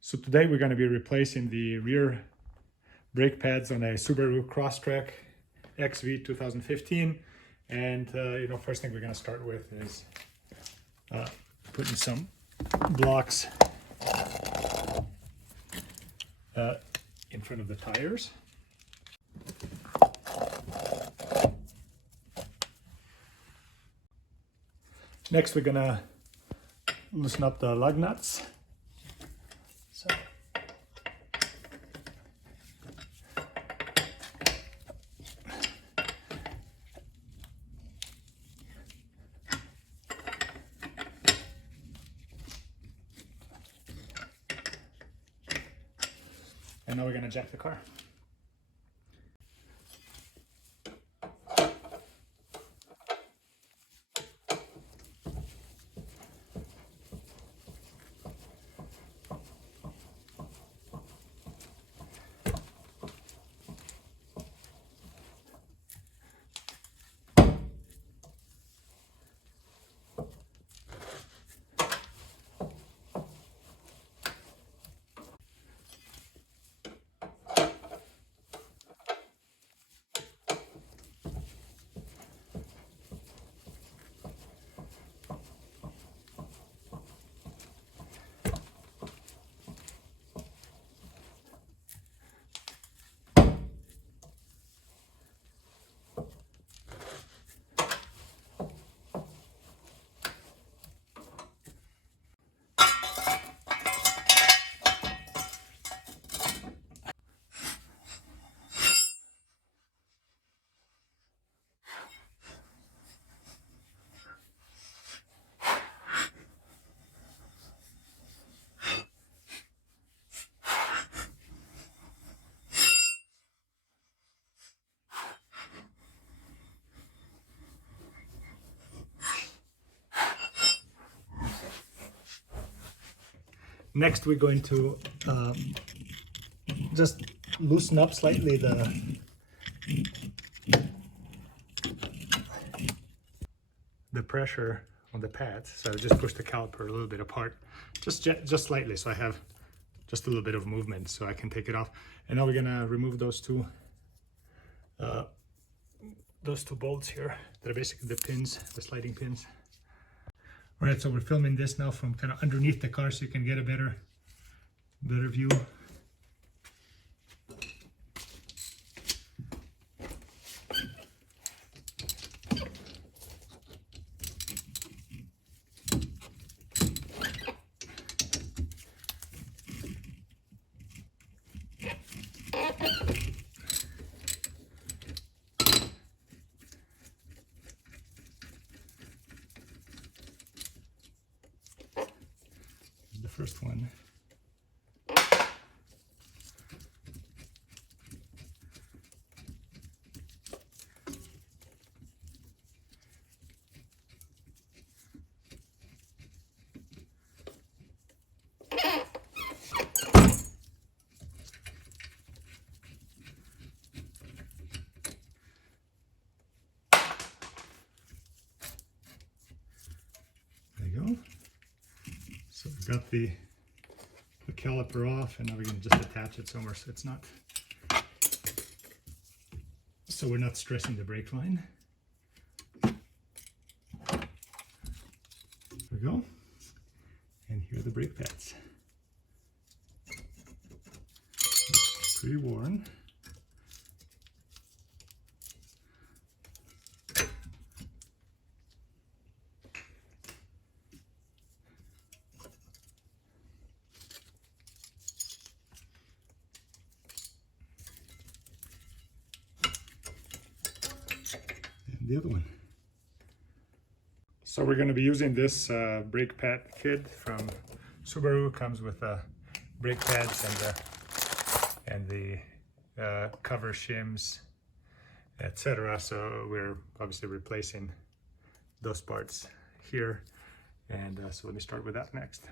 So today we're going to be replacing the rear brake pads on a Subaru Crosstrek XV 2015. And first thing we're going to start with is putting some blocks in front of the tires. Next we're going to loosen up the lug nuts. So and now we're going to jack the car. Next we're going to just loosen up slightly the pressure on the pads. So just push the caliper a little bit apart, just slightly, so I have just a little bit of movement so I can take it off. And now we're gonna remove those two bolts here that are basically the pins, the sliding pins. All right, so we're filming this now from kind of underneath the car so you can get a better view. First one. There you go. So we've got the caliper off, and now we're going to just attach it somewhere so we're not stressing the brake line. There we go. And here are the brake pads. Looks pretty worn. The other one. So we're going to be using this brake pad kit from Subaru. Comes with brake pads and the cover shims, etc. So we're obviously replacing those parts here, and so let me start with that next.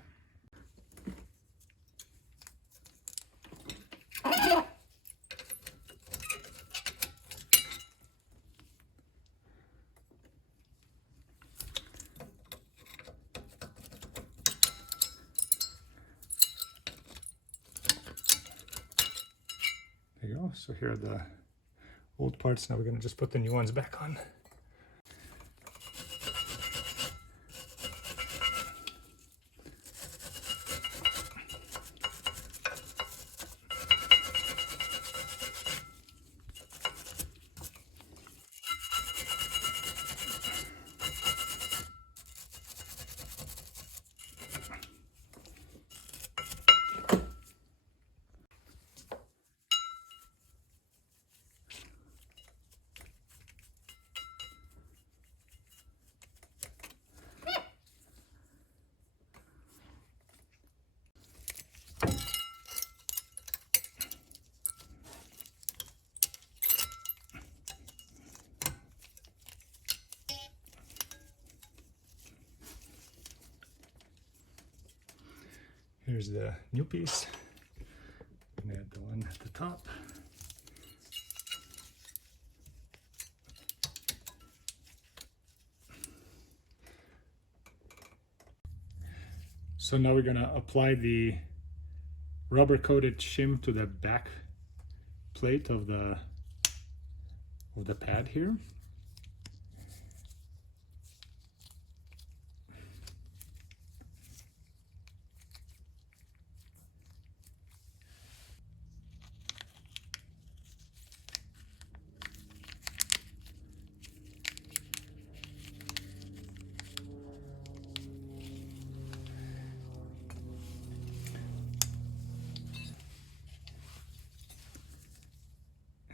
go. So here are the old parts. Now we're going to just put the new ones back on. Here's the new piece. I'm gonna add the one at the top. So now we're gonna apply the rubber coated shim to the back plate of the pad here.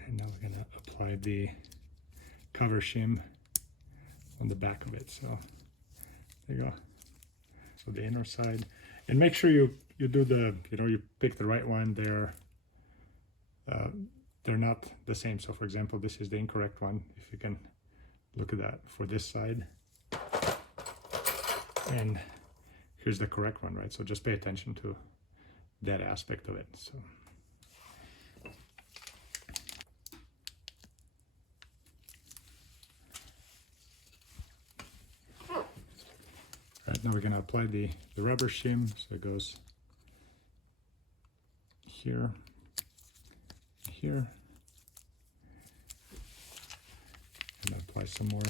And now we're gonna apply the cover shim on the back of it. So there you go. So the inner side, and make sure you do the, you pick the right one. They're not the same. So for example, this is the incorrect one. If you can look at that for this side, and here's the correct one, right? So just pay attention to that aspect of it. So. Right, now we're going to apply the rubber shim, so it goes here, here, and apply some more.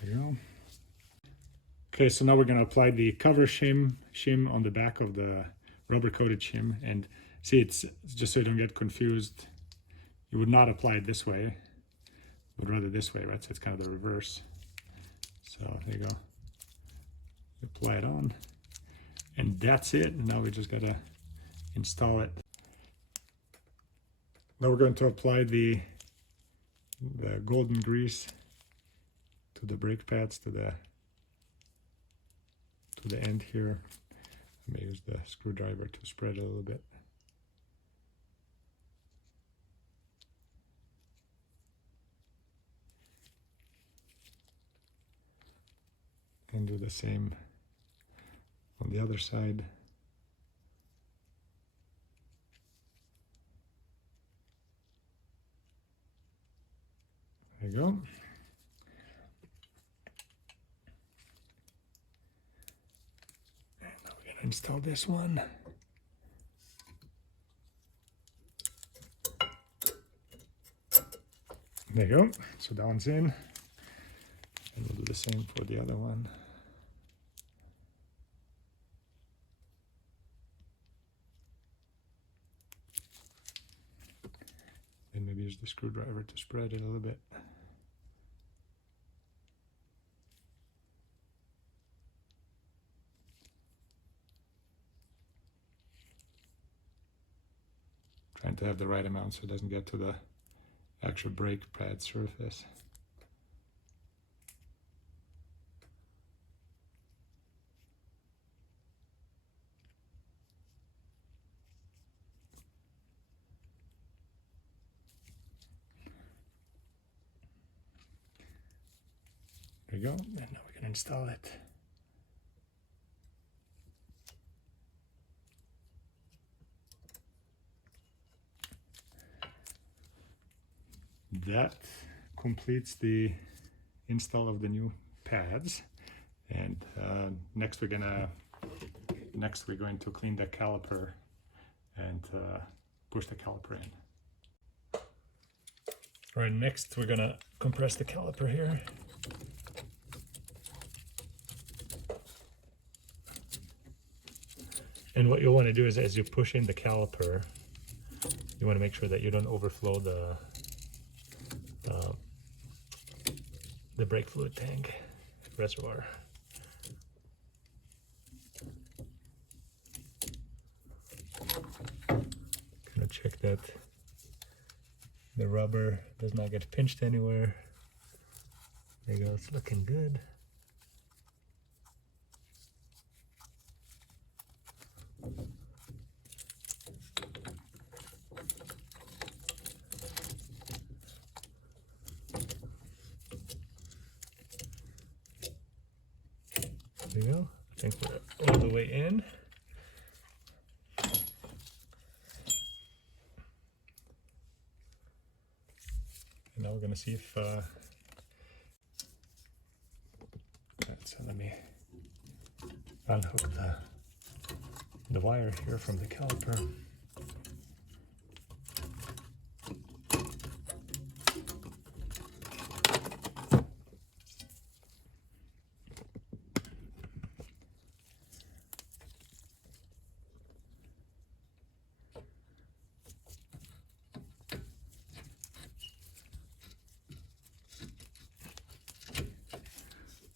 There you go. Okay, so now we're going to apply the cover shim on the back of the rubber coated shim, and see, it's just so you don't get confused. You would not apply it this way. You would rather this way, right? So it's kind of the reverse. So there you go. Apply it on, and that's it. And now we just gotta install it. Now we're going to apply the golden grease to the brake pads, to the end here. I may use the screwdriver to spread it a little bit. And do the same on the other side. There you go. And now we're going to install this one. There you go. So that one's in. And we'll do the same for the other one. And maybe use the screwdriver to spread it a little bit. Trying to have the right amount so it doesn't get to the actual brake pad surface. There you go, and now we can install it. that completes the install of the new pads. And next we're going to clean the caliper and push the caliper in. All right, next we're going to compress the caliper here. And what you'll want to do is, as you push in the caliper, you want to make sure that you don't overflow the brake fluid tank reservoir. Gonna check that the rubber does not get pinched anywhere. There you go, it's looking good. There you go. I think we're all the way in. And now we're going to see if so let me unhook the wire here from the caliper.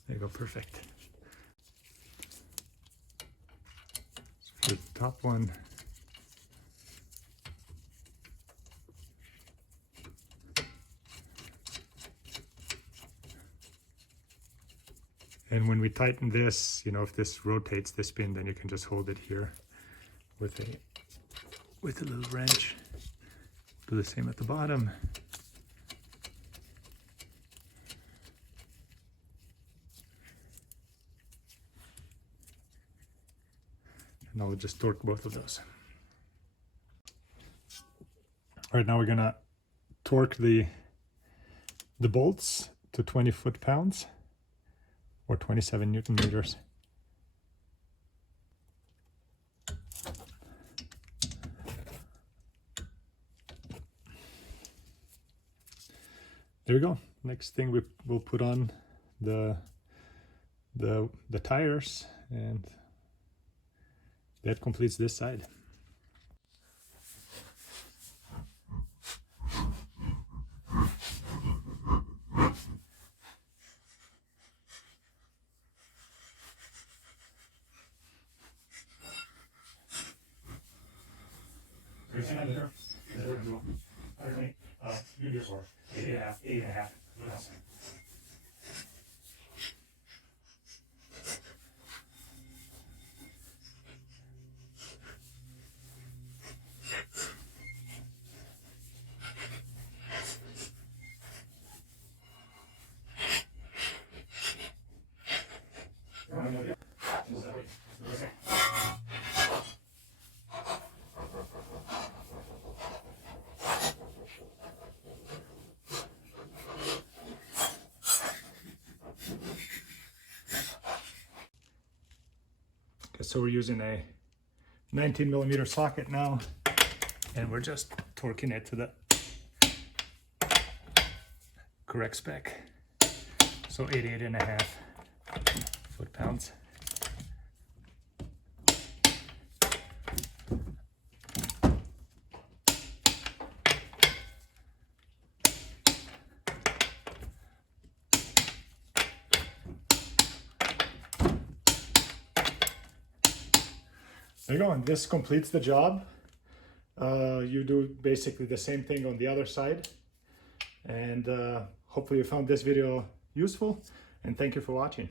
There you go, perfect. So for the top one, and when we tighten this, you know, if this rotates this pin, then you can just hold it here with a little wrench. Do the same at the bottom. And I'll just torque both of those. All right, now we're gonna torque the bolts to 20 foot-pounds or 27 Newton meters. There we go. Next thing we'll put on the tires, and that completes this side. Eight and a half. So we're using a 19mm socket now, and we're just torquing it to the correct spec. So 88.5 foot-pounds. There you go, and this completes the job. You do basically the same thing on the other side. And hopefully you found this video useful, and thank you for watching.